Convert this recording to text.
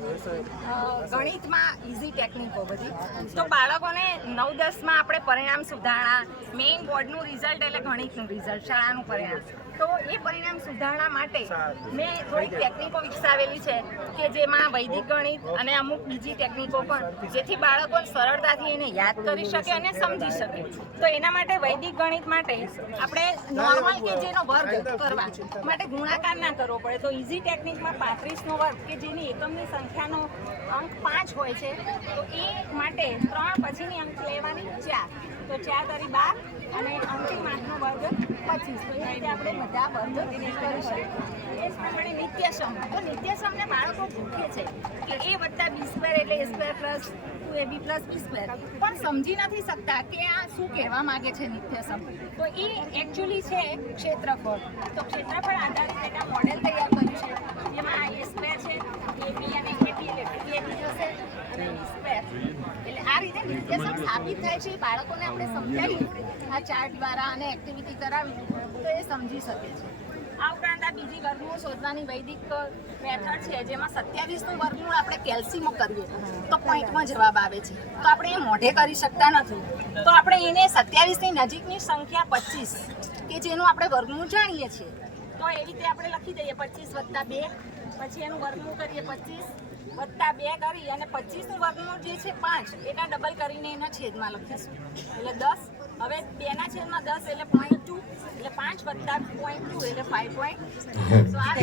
ગણિતમાં ઇઝી ટેકનિકો બધી તો બાળકોને 9-10માં આપણે પરિણામ સુધારણા મેઇન બોર્ડનું રિઝલ્ટ એટલે ગણિતનું રિઝલ્ટ શાળાનું પરિણામ તો એ પરિણામ સુધારણા માટે મેં થોડીક ટેકનિકો વિકસાવેલી છે કે જેમાં વૈદિક ગણિત અને અમુક બીજી ટેકનિકો પણ જેથી બાળકો સરળતાથી એને યાદ કરી શકે અને સમજી શકે તો એના માટે વૈદિક ગણિત માટે આપણે નોર્મલ કે જેનો વર્ગ કરવા માટે ગુણાકાર ના કરવો પડે તો ઇઝી ટેકનિકમાં 35નો વર્ગ કે જેની એકમની સંખ્યાનો અંક 5 હોય છે તો એ માટે 3 પછીની અંક લેવાની 4 તો 4 તારી 12 અને અંતિમ આંકનો વર્ગ 25 તો એ રીતે આપણે બધા વર્ગ કરી શકીએ એ જ પ્રમાણે નિત્યસમ તો નિત્યસમને બાળકો પૂછે છે કે a + b² એટલે a² + 2ab + b² પણ સમજી નથી શકતા કે આ શું કહેવા માંગે છે નિત્યસમ તો એ એકચ્યુઅલી છે ક્ષેત્રફળ તો ક્ષેત્રફળ આધારિત એક મોડેલ તૈયાર કર્યું છે જેમાં a² છે ab અને ab એટલે 2ab જશે અને b² એટલે આ રીતે નિત્યસમ સાબિત થાય છે બાળકોને આપણે સમજાવીએ આ ચાર્ટ દ્વારા અને એક્ટિવિટી કરાવી તો એ સમજી શકે છે આ ઉપરાંત આ બીજી વર્ગમૂળ શોધવાની વૈદિક મેથડ છે જેમાં 27નું વર્ગમૂળ આપણે કેલ્સીમાં કરીએ તો પોઈન્ટમાં જવાબ આવે છે તો આપણે એ મોઢે કરી શકતા નથી તો આપણે એને 27ની નજીકની સંખ્યા 25 કે જેનું આપણે વર્ગમૂળ જાણીએ છીએ તો એવી રીતે આપણે લખી દઈએ 25 + 2 પછી એનું વર્ગમૂળ કરીએ 25 + 2 કરી અને 25નું વર્ગમૂળ જે છે 5 એના ડબલ કરીને એના છેદમાં લખીશું એટલે 10 હવે 2ના છેદમાં 10 એટલે 0.2 એટલે 5 + 0.2 એટલે 5.2 તો આ